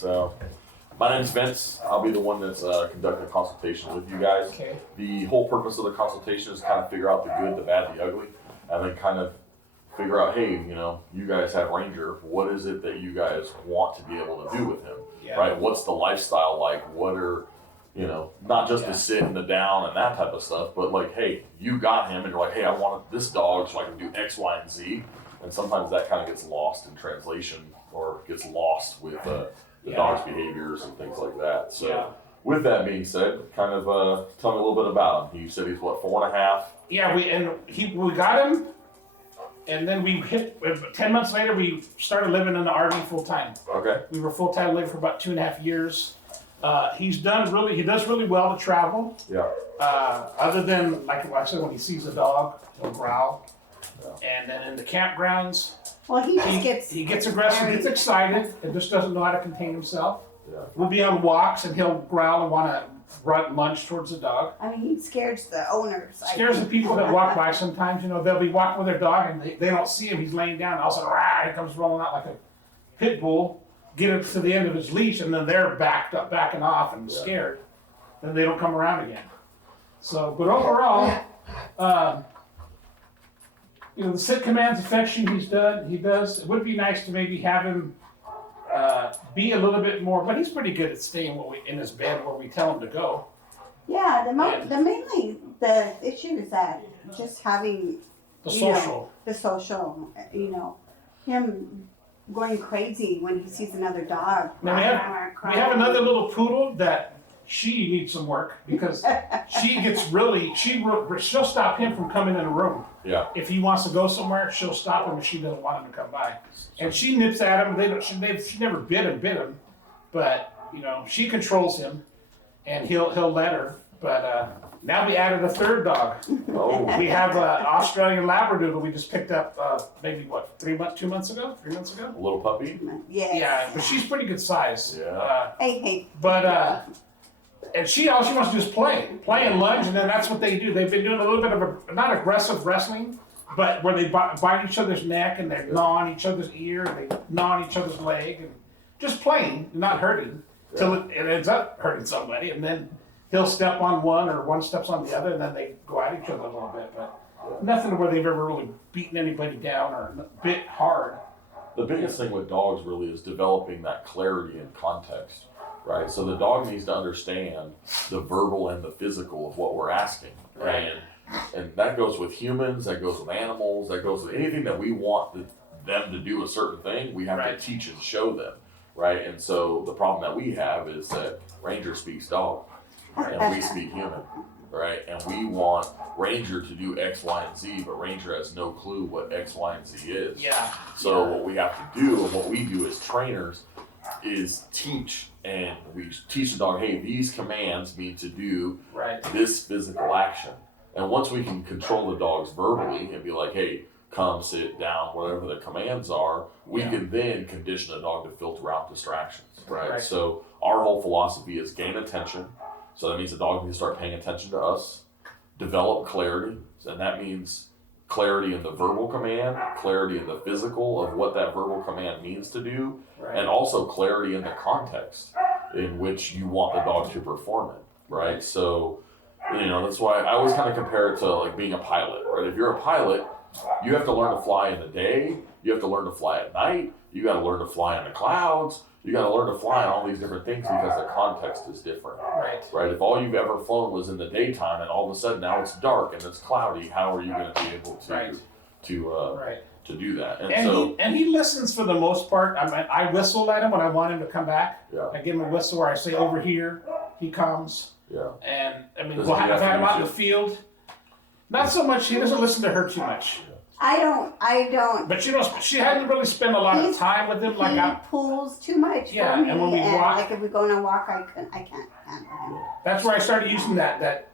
So, my name's Vince. I'll be the one that's conducting a consultation with you guys. Okay. The whole purpose of the consultation is kind of figure out the good, the bad, the ugly, and then kind of figure out, hey, you guys have Ranger. What is it that you guys want to be able to do with him? Yeah. Right? What's the lifestyle like? What are, not just the sit and the down and that type of stuff, but like, hey, you got him and you're like, hey, I want this dog so I can do X, Y, and Z. And sometimes that kind of gets lost in translation or gets lost with the dog's behaviors and things like that. So with that being said, kind of tell me a little bit about him. You said he's what, 4.5? Yeah, we got him, and then we hit 10 months later. We started living in the RV full time. Okay. We were full time living for about 2.5 years. He does really well to travel. Yeah. Other than like I said, when he sees a dog, he'll growl. And then in the campgrounds, well, he gets aggressive, gets excited, and just doesn't know how to contain himself. Yeah. We'll be on walks, and he'll growl and want to lunge towards the dog. I mean, he scares the owners. Scares the people that walk by sometimes. They'll be walking with their dog, and they don't see him. He's laying down, and all of a sudden, rah, he comes rolling out like a pit bull, get up to the end of his leash, and then they're backing off and scared. Then they don't come around again. So, but overall, the sit commands affection he does. It would be nice to maybe have him be a little bit more, but he's pretty good at staying in his bed where we tell him to go. Yeah, mainly the issue is that just having the social, him going crazy when he sees another dog. Now we have another little poodle that she needs some work because she'll stop him from coming in a room. Yeah. If he wants to go somewhere, she'll stop him if she doesn't want him to come by. And she nips at him. She never bit him, but she controls him, and he'll let her. But now we added a third dog. Oh. We have an Australian Labradoodle we just picked up maybe 3 months ago. A little puppy? Yes. Yeah, but she's pretty good size. Yeah. Hey. But and all she wants to do is play and lunge, and then that's what they do. They've been doing a little bit of not aggressive wrestling, but where they bite each other's neck and they gnaw on each other's ear, and they gnaw on each other's leg, and just playing, not hurting, till it ends up hurting somebody, and then he'll step on one or one steps on the other, and then they go at each other a little bit, but nothing where they've ever really beaten anybody down or bit hard. The biggest thing with dogs really is developing that clarity and context. Right, so the dog needs to understand the verbal and the physical of what we're asking, Right. And that goes with humans, that goes with animals, that goes with anything that we want them to do a certain thing. We have to teach and show them, right? And so the problem that we have is that Ranger speaks dog, and we speak human, right? And we want Ranger to do X, Y, and Z, but Ranger has no clue what X, Y, and Z is. Yeah. So what we have to do, and what we do as trainers, is teach, and we teach the dog, hey, these commands mean to do this physical action. And once we can control the dogs verbally and be like, hey, come, sit down, whatever the commands are, we can then condition the dog to filter out distractions, right? So our whole philosophy is gain attention. So that means the dog needs to start paying attention to us, develop clarity, and that means clarity in the verbal command, clarity in the physical of what that verbal command means to do, and also clarity in the context in which you want the dog to perform it, right? So, that's why I always kind of compare it to like being a pilot, right? If you're a pilot, you have to learn to fly in the day, you have to learn to fly at night, you got to learn to fly in the clouds, you got to learn to fly in all these different things because the context is different, right? If all you've ever flown was in the daytime and all of a sudden now it's dark and it's cloudy, how are you going to be able to do that? And he listens for the most part. I whistle at him when I want him to come back. Yeah. I give him a whistle where I say over here, he comes. Yeah. And I've had him out in the field. Not so much. He doesn't listen to her too much. I don't. But she hadn't really spent a lot of time with him. He pulls too much for me. And when we walk, like if we go on a walk, I can't handle him. That's where I started using the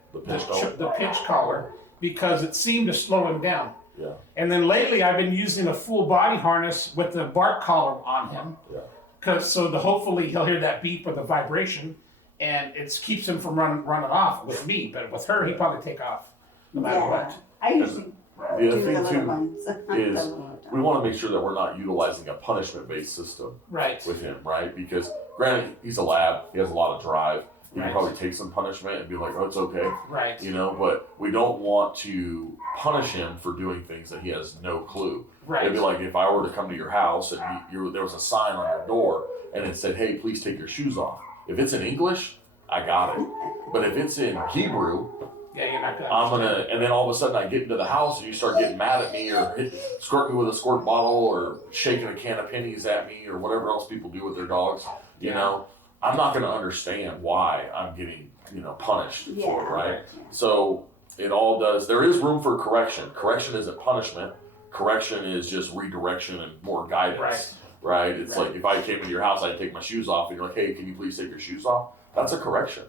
pitch collar because it seemed to slow him down. Yeah. And then lately, I've been using a full body harness with the bark collar on him. Yeah. Hopefully he'll hear that beep or the vibration, and it keeps him from running off with me. But with her, he'd probably take off no matter what. I usually The other thing too is we want to make sure that we're not utilizing a punishment-based system Right. with him, right? Because granted, he's a lab, he has a lot of drive. He Right. can probably take some punishment and be like, oh, it's okay, Right. you know, but we don't want to punish him for doing things that he has no clue. Right. It'd be like if I were to come to your house and there was a sign on your door and it said, hey, please take your shoes off. If it's in English, I got it. But if it's in Hebrew, Yeah, you're not and then all of a sudden I get into the house and you start getting mad at me or squirt me with a squirt bottle or shaking a can of pennies at me or whatever else people do with their dogs, you know, I'm not going to understand why I'm getting, punished for it, right? So it all does, there is room for correction. Correction isn't punishment. Correction is just redirection and more guidance, right? It's like if I came into your house, I'd take my shoes off and you're like, hey, can you please take your shoes off? That's a correction.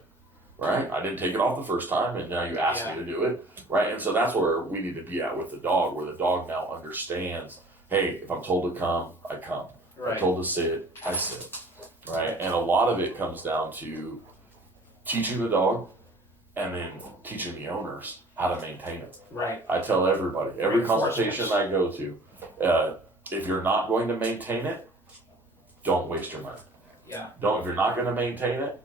Right? I didn't take it off the first time and now you asked me to do it. Right? And so that's where we need to be at with the dog, where the dog now understands, hey, if I'm told to come, I come. If I'm told to sit, I sit. Right? And a lot of it comes down to teaching the dog and then teaching the owners how to maintain it. Right. I tell everybody, every consultation I go to, if you're not going to maintain it, don't waste your money. Yeah. If you're not going to maintain it,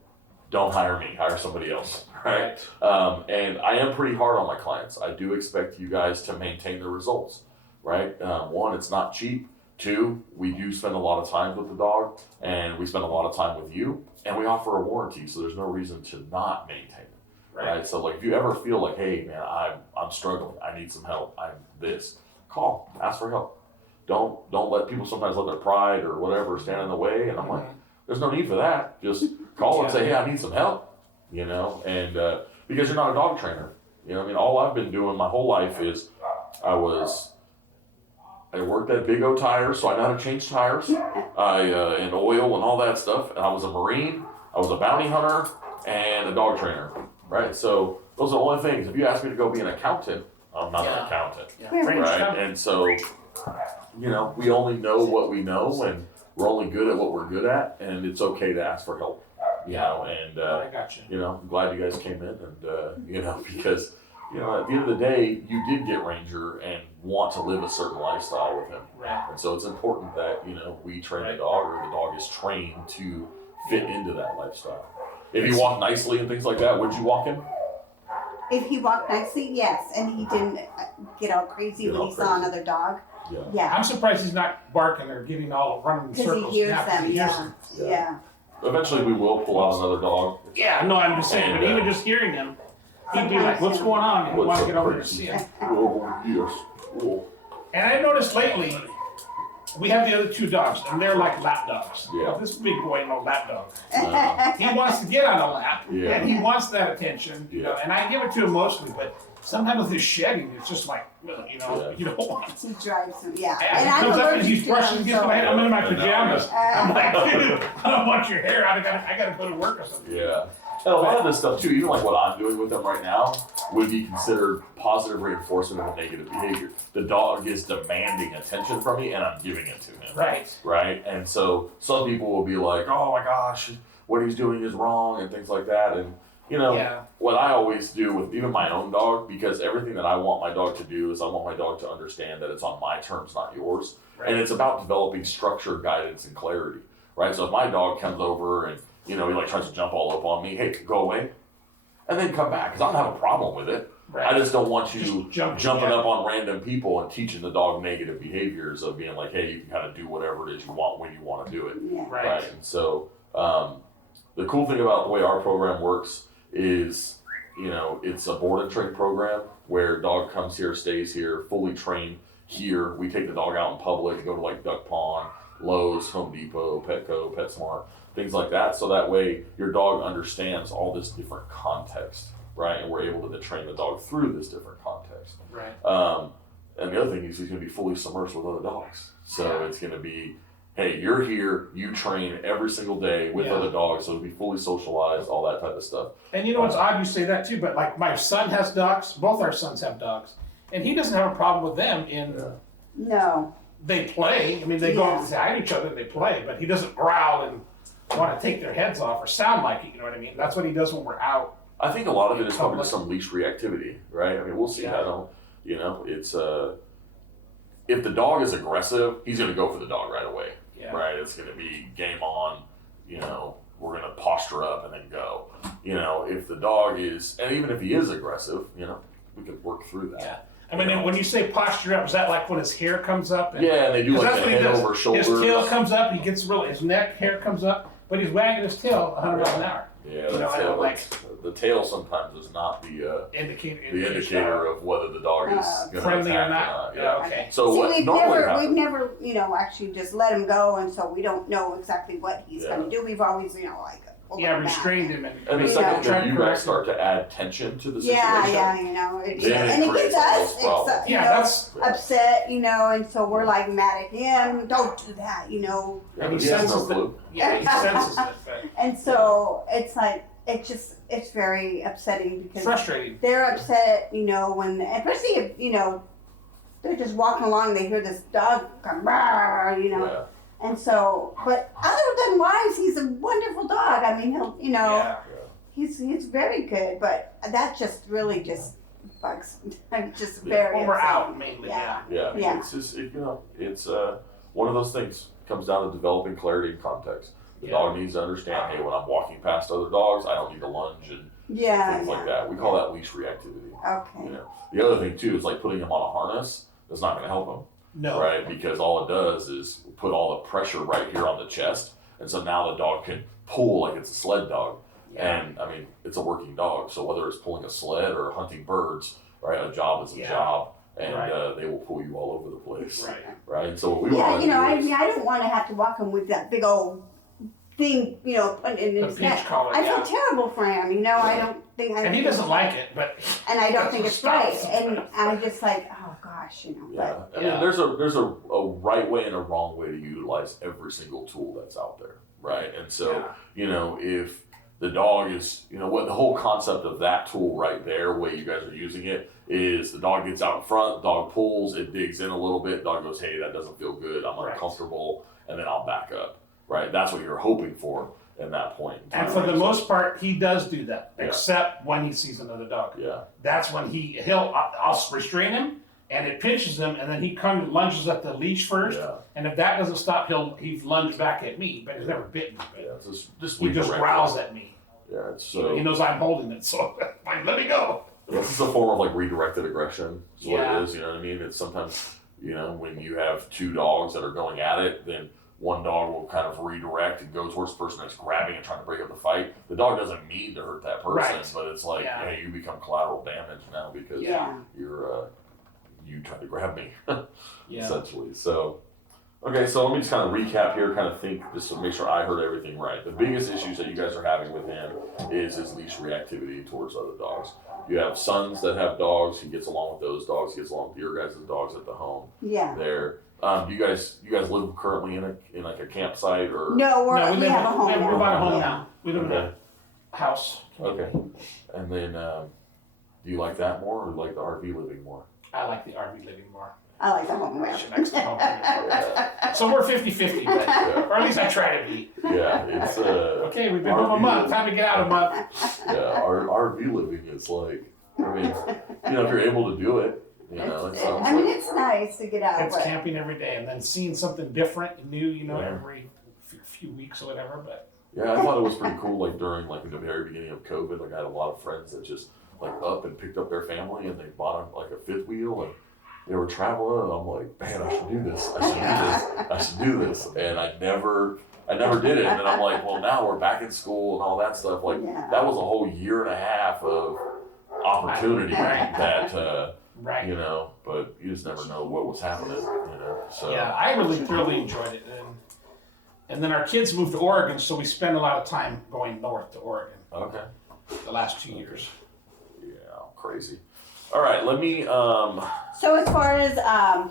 don't hire me, hire somebody else, right? And I am pretty hard on my clients. I do expect you guys to maintain the results, right? One, it's not cheap. Two, we do spend a lot of time with the dog and we spend a lot of time with you and we offer a warranty, so there's no reason to not maintain it, right? So like if you ever feel like, hey man, I'm struggling, I need some help, I'm this, call, ask for help. Don't let people sometimes let their pride or whatever stand in the way, and I'm like, there's no need for that. Just call and say, hey, I need some help, and because you're not a dog trainer, I mean, all I've been doing my whole life is I worked at Big O Tires, so I know how to change tires, and oil and all that stuff, and I was a Marine, I was a bounty hunter, and a dog trainer, right? So those are the only things. If you ask me to go be an accountant, I'm not an accountant, right? And so, we only know what we know, and we're only good at what we're good at, and it's okay to ask for help, and, I got you. I'm glad you guys came in and, because, at the end of the day, you did get Ranger and want to live a certain lifestyle with him. Right. And so it's important that, we train the dog or the dog is trained to fit into that lifestyle. If he walked nicely and things like that, would you walk him? If he walked nicely, yes, and he didn't get all crazy when he saw another dog. Yeah. I'm surprised he's not barking or getting all running in circles. Because he hears now, them, yeah. Eventually we will pull out another dog. Yeah, no, I'm just saying, but even just hearing him, he'd be like, what's going on? And he'd want to get over to see him. Oh, yes. Oh. And I noticed lately, we have the other two dogs, and they're like lap dogs. Yeah. This big boy, no lap dog. He wants to get on a lap, and he wants that attention, and I give it to him mostly, but sometimes with his shedding, it's just like, you don't want to. He drives him, yeah. And I'm comes up and allergic he's to brushing them, against so- my head. I'm in my pajamas. I'm like, dude, I don't want your hair. I gotta go to work or something. Yeah. And a lot of this stuff too, even like what I'm doing with them right now, would be considered positive reinforcement of a negative behavior. The dog is demanding attention from me and I'm giving it to him. Right. Right? And so some people will be like, oh my gosh, what he's doing is wrong and things like that. And what I always do with even my own dog, because everything that I want my dog to do is I want my dog to understand that it's on my terms, not yours. Right. And it's about developing structure, guidance, and clarity. Right? So if my dog comes over and he like tries to jump all up on me, hey, go away, and then come back, because I don't have a problem with it. Right. I just don't want you jumping up on random people and teaching the dog negative behaviors of being like, hey, you can kind of do whatever it is you want when you want to do it. Yeah. Right. And so the cool thing about the way our program works is, it's a board and train program where dog comes here, stays here, fully trained here. We take the dog out in public, go to like Duck Pond, Lowe's, Home Depot, Petco, PetSmart, things like that. So that way your dog understands all this different context, right? And we're able to train the dog through this different context. Right. And the other thing is he's going to be fully submersed with other dogs. So it's going to be, hey, you're here, you train every single day with other dogs, so it'll be fully socialized, all that type of stuff. And you know what's odd, you say that too, but like my son has dogs, both our sons have dogs, and he doesn't have a problem with them No. they play. I mean, they go outside each other and they play, but he doesn't growl and want to take their heads off or sound like it, you know what I mean? That's what he does when we're out. I think a lot of it is probably some leash reactivity, right? I mean, we'll see. I don't, if the dog is aggressive, he's going to go for the dog right away. Yeah. Right? It's going to be game on. We're going to posture up and then go. If the dog is, and even if he is aggressive, we could work through that. Yeah. I mean, when you say posture up, is that like when his hair comes up? And they do like the head over shoulders. His tail comes up, his neck hair comes up, but he's wagging his tail 100 miles an hour. Yeah, the tail sometimes is not the indicator of whether the dog is friendly or not. Yeah. Okay. So we've never, actually just let him go, and so we don't know exactly what he's going to do. We've always, restrained him. And the second that you guys start to add tension to the situation, and it gets us, upset, and so we're like mad at him. Don't do that, And he senses it. Yeah, he senses it. And so it's like it's very upsetting because frustrating. They're upset, when especially if they're just walking along, they hear this dog come, Yeah. And so, but other than wise, he's a wonderful dog. I mean, he'll, he's very good, but that just really just bugs. I'm just very. Well, we're out mainly. Yeah. It's just it's one of those things. It comes down to developing clarity and context. The dog needs to understand. Hey, when I'm walking past other dogs, I don't need to lunge and things like that. We call that leash reactivity. Okay. The other thing too is like putting him on a harness. That's not going to help him. No. Right? Because all it does is put all the pressure right here on the chest. And so now the dog can pull like it's a sled dog. Yeah. And I mean, it's a working dog. So whether it's pulling a sled or hunting birds, right? A job is a job. And they will pull you all over the place. Right? And so what we want to do I don't want to have to walk him with that big old thing, put in his neck. I feel terrible for him, I don't think and he doesn't like it, but and I don't think it's right. And I'm just like, oh gosh, Yeah. I mean, there's a right way and a wrong way to utilize every single tool that's out there, right? And so, if the dog is, what the whole concept of that tool right there, way you guys are using it, is the dog gets out in front, dog pulls, it digs in a little bit, dog goes, hey, that doesn't feel good, I'm uncomfortable, and then I'll back up. Right, that's what you're hoping for in that point. And for the most part, he does do that, except when he sees another dog. Yeah, that's when I'll restrain him, and it pinches him, and then he lunges at the leash first. Yeah. And if that doesn't stop, he's lunged back at me, but he's never bitten me. Yeah, he just growls at me. Yeah, so he knows I'm holding it, so like, let me go. This is a form of like redirected aggression. Is what it is. You know what I mean? It's sometimes when you have two dogs that are going at it, then one dog will kind of redirect and go towards the person that's grabbing and trying to break up the fight. The dog doesn't mean to hurt that person, but it's like, hey, you become collateral damage now because you tried to grab me, essentially. So, okay, so let me just kind of recap here, kind of think, just to make sure I heard everything right. The biggest issues that you guys are having with him is his leash reactivity towards other dogs. You have sons that have dogs. He gets along with those dogs. He gets along with your guys' dogs at the home. Yeah. There. Do you guys live currently in like a campsite or? No, we have a home now. We're buying a home now. We live in a house. Okay. And then, do you like that more or like the RV living more? I like the RV living more. I like the home more. So we're 50-50, or at least I try to be. Yeah, it's okay, we've been home a month. Time to get out a month. Yeah, our RV living is like, I mean, if you're able to do it. It's nice to get out. It's camping every day and then seeing something different and new, every few weeks or whatever. But yeah, I thought it was pretty cool. Like during in the very beginning of COVID, like I had a lot of friends that just up and picked up their family and they bought a fifth wheel and they were traveling. And I'm like, man, I should do this. I should do this. And I never did it. And then I'm like, well, now we're back in school and all that stuff. Like that was a whole year and a half of opportunity that. Right. But you just never know what was happening, So yeah, I really thoroughly enjoyed it. And then our kids moved to Oregon, so we spent a lot of time going north to Oregon. Okay. The last 2 years. Yeah, crazy. All right, let me So as far as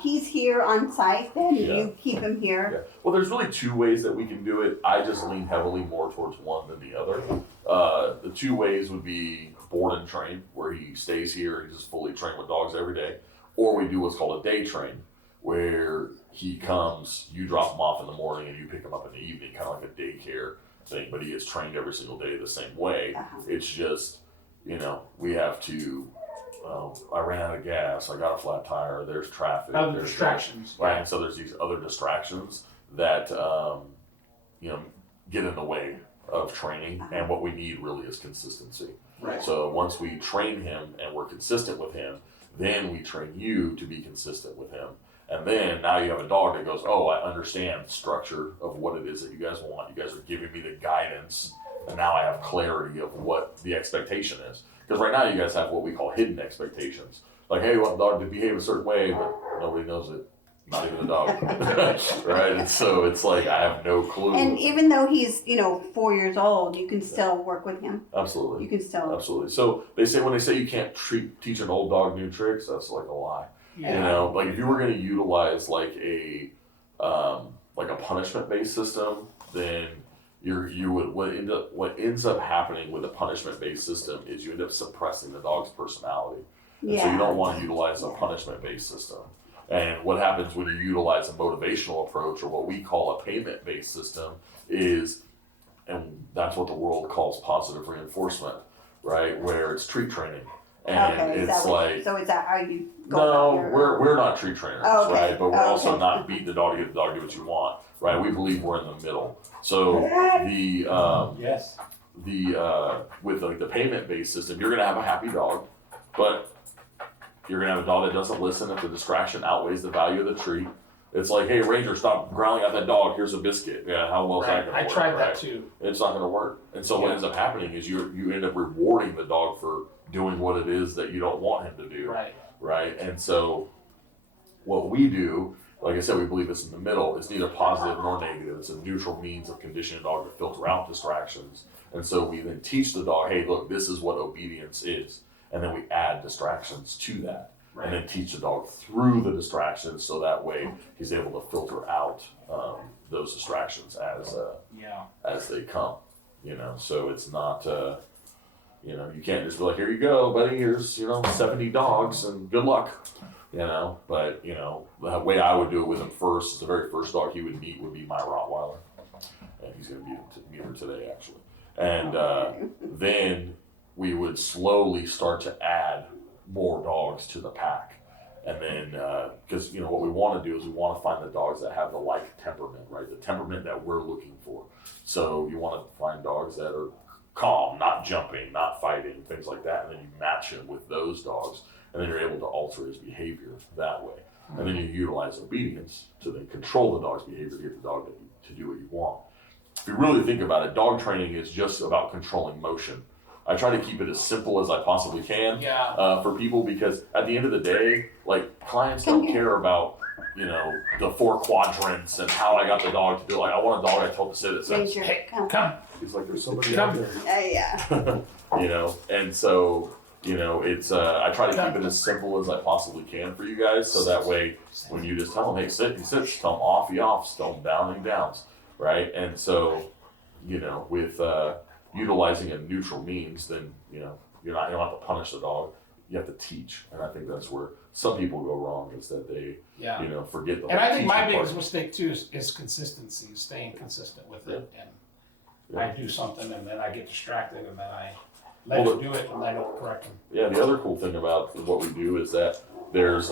he's here on site, then you keep him here. Yeah. Well, there's really two ways that we can do it. I just lean heavily more towards one than the other. The two ways would be board and train, where he stays here and he's just fully trained with dogs every day. Or we do what's called a day train, where he comes, you drop him off in the morning and you pick him up in the evening, kind of like a daycare thing, but he gets trained every single day the same way. It's just, we have to I ran out of gas, I got a flat tire, there's traffic, Other there's distractions. right? And so there's these other distractions that get in the way of training, and what we need really is consistency. Right. So once we train him and we're consistent with him, then we train you to be consistent with him. And then now you have a dog that goes, oh, I understand the structure of what it is that you guys want. You guys are giving me the guidance, and now I have clarity of what the expectation is. Because right now you guys have what we call hidden expectations. Like, hey, we want the dog to behave a certain way, but nobody knows it. Not even the dog. Right? And so it's like, I have no clue. And even though he's, 4 years old, you can still work with him. Absolutely. You can still. Absolutely. So when they say you can't teach an old dog new tricks, that's like a lie. Yeah. Like if you were going to utilize like a punishment-based system, then what ends up happening with a punishment-based system is you end up suppressing the dog's personality. And so you don't want to utilize a punishment-based system. And what happens when you utilize a motivational approach, or what we call a payment-based system, is, and that's what the world calls positive reinforcement, right? Where it's treat training. And it's like, so is that how you go? No, we're not treat trainers, right? But we're also okay. not beating the dog to get the dog to do what you want, right? We believe we're in the middle. So with the payment-based system, you're gonna have a happy dog, but you're gonna have a dog that doesn't listen if the distraction outweighs the value of the treat. It's like, hey, Ranger, stop growling at that dog. Here's a biscuit. Yeah, how well is that gonna work? I tried that right? too. It's not gonna work. And so what ends up happening is you end up rewarding the dog for doing what it is that you don't want him to do. Right. Right. And so what we do, like I said, we believe it's in the middle. It's neither positive nor negative. It's a neutral means of conditioning a dog to filter out distractions. And so we then teach the dog, hey, look, this is what obedience is. And then we add distractions to that. Right. And then teach the dog through the distractions, so that way he's able to filter out those distractions as they come. So it's not you can't just be like, here you go, buddy, here's 70 dogs and good luck. But the way I would do it with him first, the very first dog he would meet would be my Rottweiler, and he's going to meet her today actually. And then we would slowly start to add more dogs to the pack. And then, because what we want to do is we want to find the dogs that have the like temperament, right? The temperament that we're looking for. So you want to find dogs that are calm, not jumping, not fighting, things like that. And then you match him with those dogs, and then you're able to alter his behavior that way. And then you utilize obedience to then control the dog's behavior to get the dog to do what you want. If you really think about it, dog training is just about controlling motion. I try to keep it as simple as I possibly can for people, because at the end of the day, like, clients don't care about the 4 quadrants and how I got the dog to do it. Like, I want a dog I told to sit at says, hey, come. He's like, there's somebody out there. Yeah. And so, it's, I try to keep it as simple as I possibly can for you guys, so that way when you just tell them, hey, sit, he sits, tell them off, he offs, tell them down, he downs, right? And so, with utilizing a neutral means, then, you don't have to punish the dog, you have to teach. And I think that's where some people go wrong, is that they, forget the And I think my teaching biggest part. mistake too is consistency, staying consistent with it. And I do something and then I get distracted and then I let him do it and I don't correct him. Yeah, the other cool thing about what we do is that there's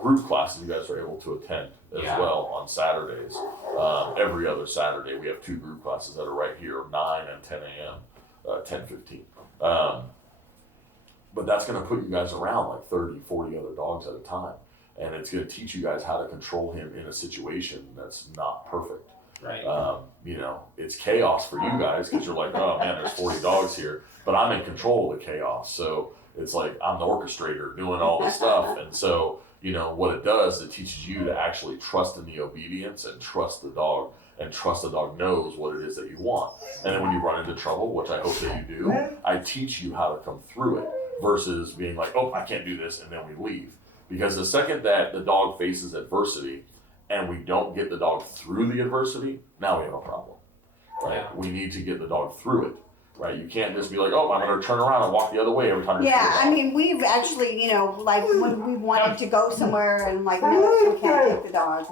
group classes you guys are able to attend as well on Saturdays. Every other Saturday we have 2 group classes that are right here, 9 and 10 a.m., 10:15. But that's going to put you guys around like 30, 40 other dogs at a time. And it's going to teach you guys how to control him in a situation that's not perfect. Right. It's chaos for you guys, because you're like, oh man, there's 40 dogs here, but I'm in control of the chaos. So it's like I'm the orchestrator doing all the stuff. And so, what it does, it teaches you to actually trust in the obedience and trust the dog, and trust the dog knows what it is that you want. And then when you run into trouble, which I hope that you do, I teach you how to come through it, versus being like, oh, I can't do this, and then we leave. Because the second that the dog faces adversity and we don't get the dog through the adversity, now we have a problem, right? Yeah. We need to get the dog through it, right? You can't just be like, oh, I'm going to turn around and walk the other way every time. We've actually, like when we wanted to go somewhere and like, no, we can't take the dog,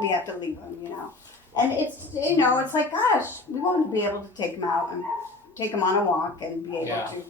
we have to leave him, And it's, it's like, gosh, we want to be able to take him out and take him on a walk and be able to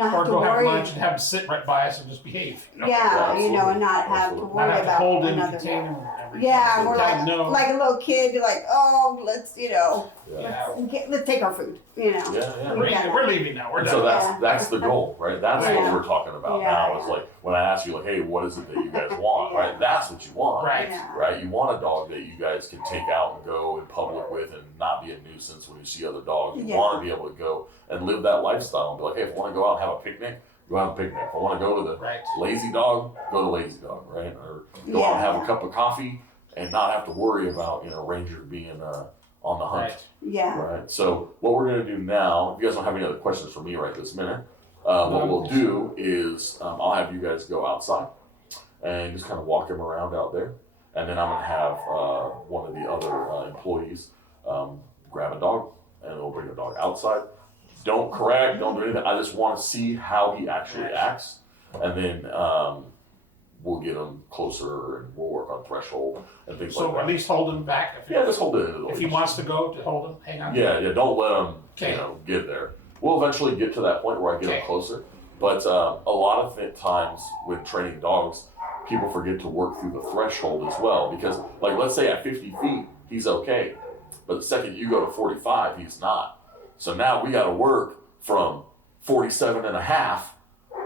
not Or have to go have worry. lunch and have him sit right by us and just behave. You know? Yeah, you know, and not have to Absolutely. worry Not have to about hold him, another. contain him, everything. Yeah, So we're tell him no. like a little kid. You're like, oh, let's, you know, Yeah. let's take our food. You know. Yeah. We're leaving now. We're And done. so Yeah. that's the goal, right? That's what Yeah. we're talking about Yeah, now. yeah. Is like when I ask you, like, hey, what is it that you guys want, right? That's what you want, Right. Yeah. right? You want a dog that you guys can take out and go in public with and not be a nuisance when you see other dogs. You Yeah. want to be able to go and live that lifestyle and be like, hey, if I want to go out and have a picnic, go have a picnic. If I want to go to the Right. lazy dog, go to lazy dog, right? Or go out and have a cup of coffee and not have to worry about, you know, Ranger being on the hunt. Right. Yeah. Right. So what we're going to do now, if you guys don't have any other questions for me right this minute, what we'll do is I'll have you guys go outside and just kind of walk him around out there, and then I'm going to have one of the other employees grab a dog, and we'll bring the dog outside. Don't correct, don't do anything. I just want to see how he actually acts, and then we'll get him closer and we'll work on threshold and things So like that. at least hold him back. Yeah, just hold it. If he wants to go, to hold him, hang on. Yeah, don't let him, Okay. you know, get there. We'll eventually get to that point where I get Okay. him closer. But a lot of times with training dogs, people forget to work through the threshold as well. Because, like, let's say at 50 feet, he's okay. But the second you go to 45, he's not. So now we got to work from 47 and a half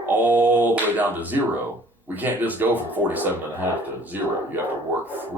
all the way down to 0. We can't just go from 47 and a half to 0. You have to work through